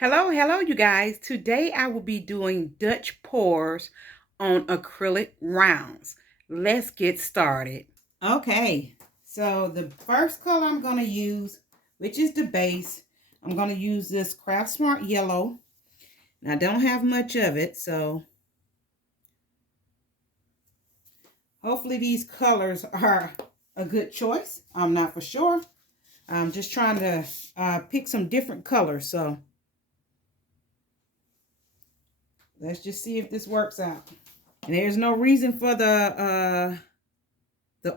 Hello, you guys. Today I will be doing Dutch pours on acrylic rounds. Let's get started. Okay, so the first color I'm going to use, which is the base, I'm going to use this Craft Smart Yellow. And I don't have much of it, so hopefully these colors are a good choice. I'm not for sure. I'm just trying to pick some different colors, so let's just see if this works out. And there's no reason for the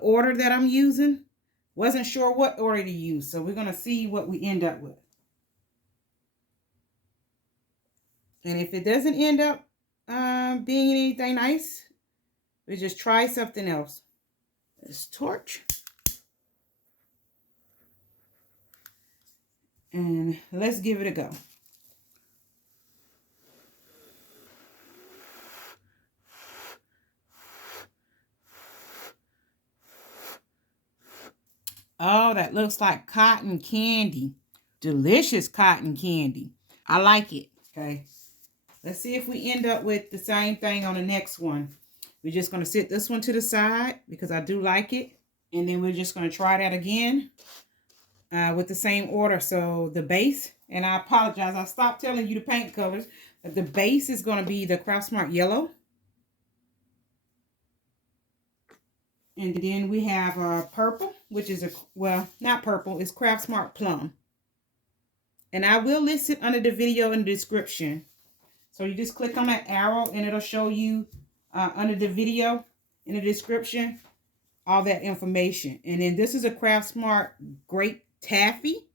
order that I'm using. Wasn't sure what order to use, so we're gonna see what we end up with. And if it doesn't end up being anything nice, we just try something else. This torch. And let's give it a go. Oh, that looks like cotton candy. Delicious cotton candy. I like it. Okay. Let's see if we end up with the same thing on the next one. We're just going to sit this one to the side because I do like it. And then we're just going to try that again with the same order. So the base, and I apologize, I stopped telling you the paint colors. But the base is going to be the Craft Smart Yellow. And then we have purple, which is well, not purple, it's Craft Smart Plum. And I will list it under the video in the description. So you just click on that arrow and it'll show you under the video in the description all that information. And then this is a Craft Smart Grape Taffy.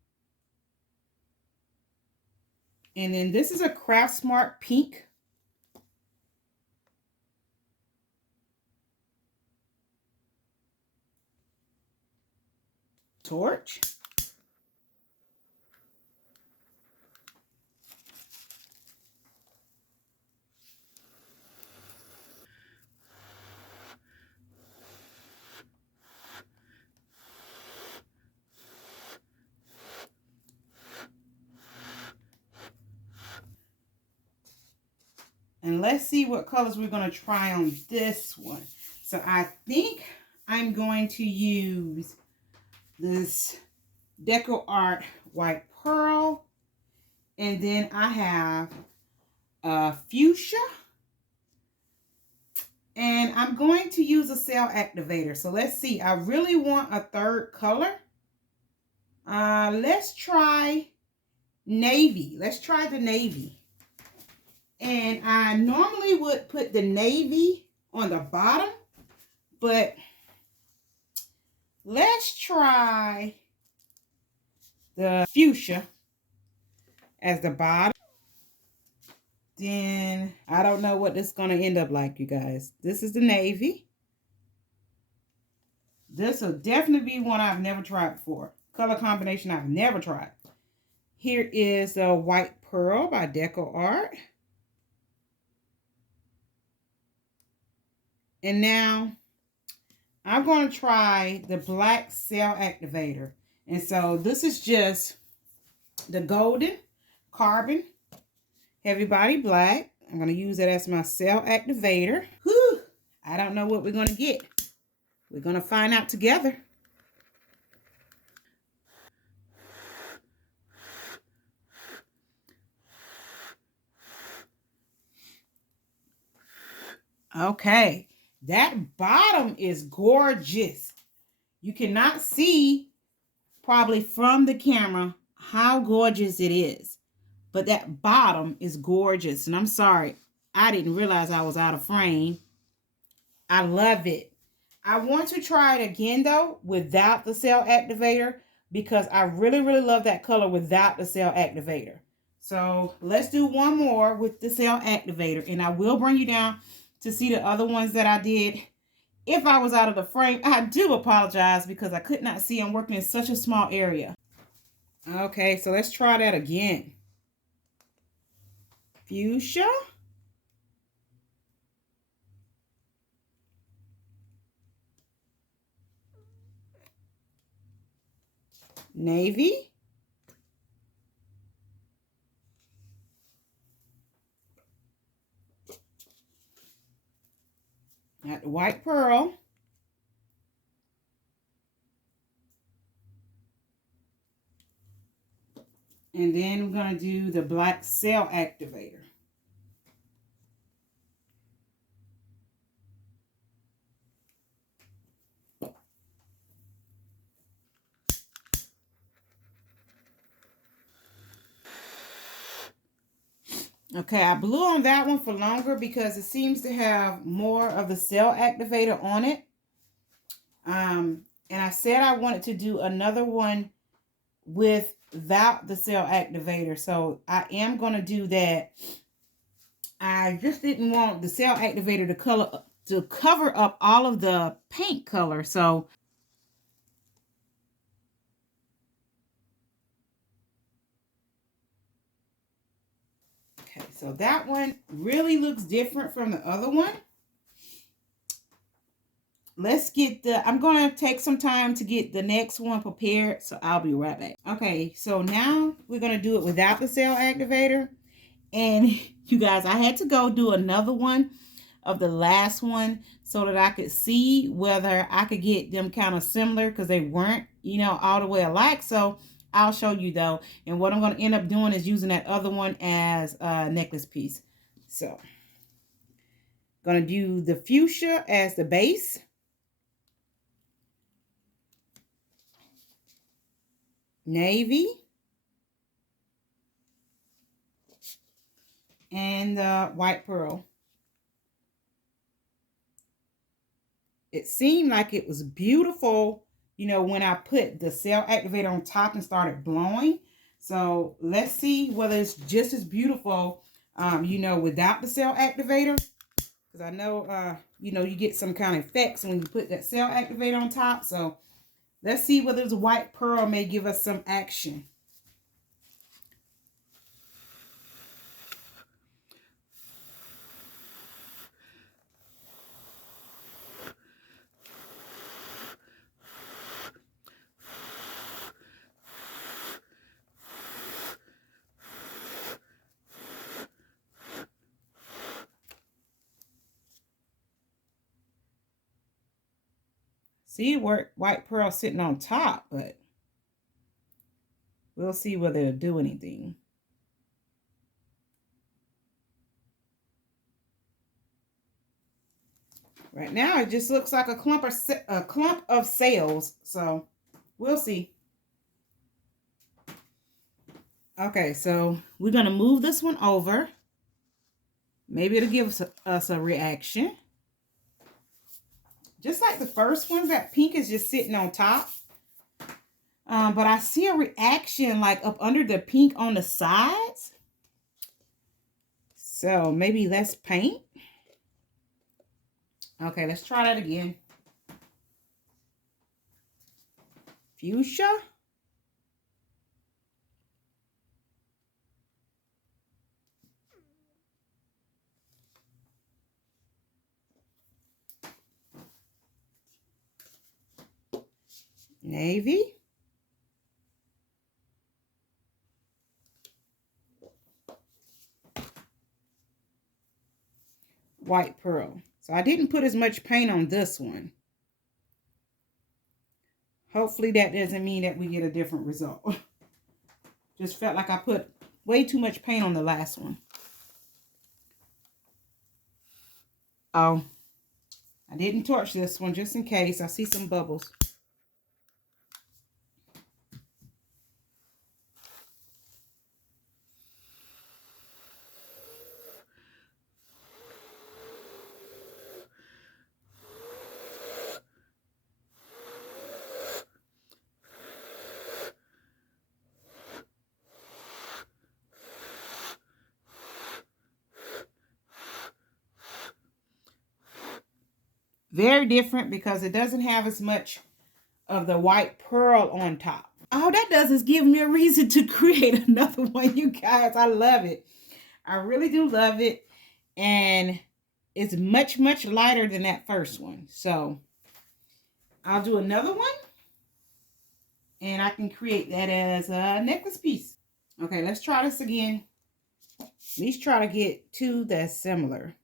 And then this is a Craft Smart Pink. Torch. And let's see what colors we're going to try on this one. So I think I'm going to use this Deco Art White Pearl. And then I have Fuchsia. And I'm going to use a cell activator. So let's see. I really want a third color. Let's try navy. Let's try the navy. And I normally would put the navy on the bottom, but let's try the fuchsia as the bottom. Then I don't know what this is going to end up like, you guys. This is the navy. This will definitely be one I've never tried before. Color combination I've never tried. Here is a White Pearl by Deco Art. And now I'm going to try the black cell activator. And so this is just the golden carbon heavy body black. I'm going to use it as my cell activator. Whew, I don't know what we're going to get. We're going to find out together. Okay, that bottom is gorgeous. You cannot see probably from the camera how gorgeous it is. But that bottom is gorgeous. And I'm sorry, I didn't realize I was out of frame. I love it. I want to try it again, though, without the cell activator, because I really, really love that color without the cell activator. So let's do one more with the cell activator. And I will bring you down to see the other ones that I did. If I was out of the frame, I do apologize because I could not see. I'm working in such a small area. Okay, so let's try that again. Fuchsia. Navy. Got the white pearl. And then we're going to do the black cell activator. Okay, I blew on that one for longer because it seems to have more of the cell activator on it. And I said I wanted to do another one without the cell activator. So I am going to do that. I just didn't want the cell activator to cover up all of the paint color. So okay, so that one really looks different from the other one. Let's get I'm going to take some time to get the next one prepared, so I'll be right back. Okay, so now we're going to do it without the cell activator. And you guys, I had to go do another one of the last one so that I could see whether I could get them kind of similar, because they weren't, you know, all the way alike. So I'll show you though. And what I'm going to end up doing is using that other one as a necklace piece. So going to do the fuchsia as the base. Navy. And the white pearl. It seemed like it was beautiful, you know, when I put the cell activator on top and started blowing. So let's see whether it's just as beautiful, you know, without the cell activator. Because I know, you know, you get some kind of effects when you put that cell activator on top. So let's see whether the white pearl may give us some action. See, white pearl sitting on top, but we'll see whether it'll do anything. Right now, it just looks like a clump of cells. So we'll see. Okay, so we're gonna move this one over. Maybe it'll give us a reaction. Just like the first one, that pink is just sitting on top. But I see a reaction like up under the pink on the sides. So maybe less paint. Okay, let's try that again. Fuchsia. Navy. White pearl. So I didn't put as much paint on this one. Hopefully that doesn't mean that we get a different result. Just felt like I put way too much paint on the last one. Oh, I didn't torch this one just in case. I see some bubbles. Very different because it doesn't have as much of the white pearl on top. All that does is give me a reason to create another one, you guys. I love it. I really do love it. And it's much, much lighter than that first one. So I'll do another one. And I can create that as a necklace piece. Okay, let's try this again. At least try to get two that's similar.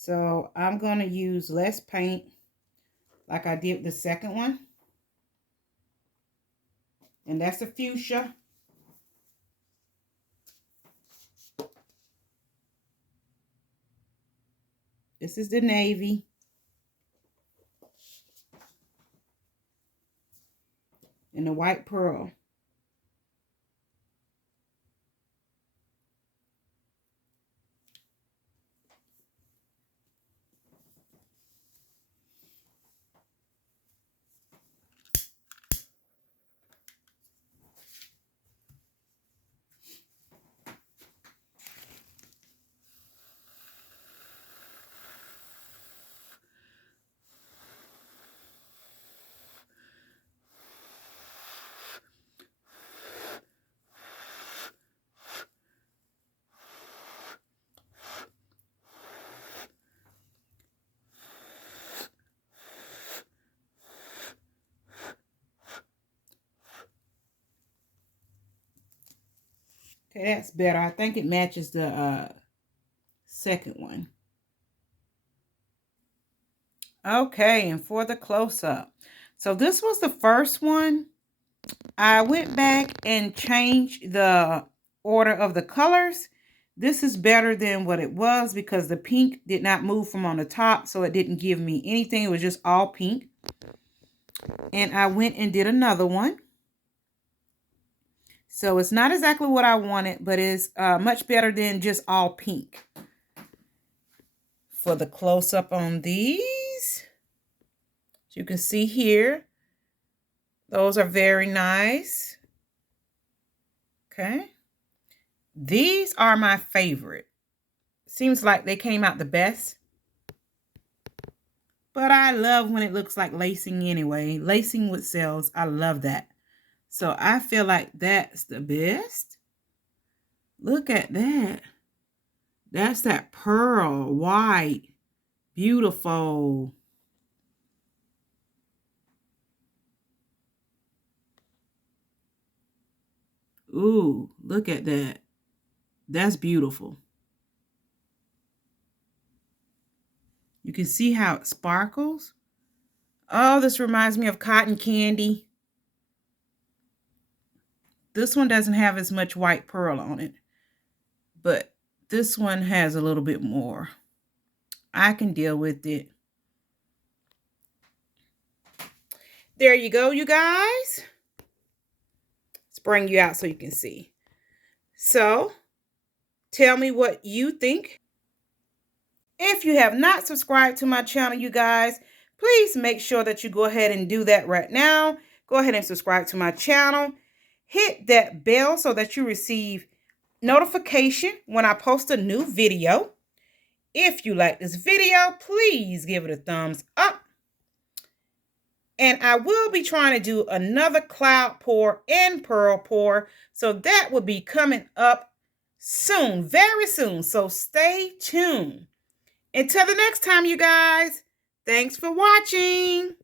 So I'm going to use less paint like I did the second one. And that's the Fuchsia. This is the Navy. And the White Pearl. Okay, that's better. I think it matches the second one. Okay, and for the close-up. So this was the first one. I went back and changed the order of the colors. This is better than what it was because the pink did not move from on the top, so it didn't give me anything. It was just all pink. And I went and did another one. So it's not exactly what I wanted, but it's much better than just all pink. For the close-up on these, as you can see here, those are very nice. Okay. These are my favorite. Seems like they came out the best. But I love when it looks like lacing anyway. Lacing with cells, I love that. So I feel like that's the best. Look at that. That's that pearl white. Beautiful. Ooh, look at that. That's beautiful. You can see how it sparkles. Oh, this reminds me of cotton candy. This one doesn't have as much white pearl on it, but this one has a little bit more. I can deal with it. There you go, you guys. Let's bring you out so you can see. So, tell me what you think. If you have not subscribed to my channel, you guys, please make sure that you go ahead and do that right now. Go ahead and subscribe to my channel. Hit that bell so that you receive notification when I post a new video. If you like this video, please give it a thumbs up. And I will be trying to do another cloud pour and pearl pour. So that will be coming up soon, very soon. So stay tuned. Until the next time, you guys, thanks for watching.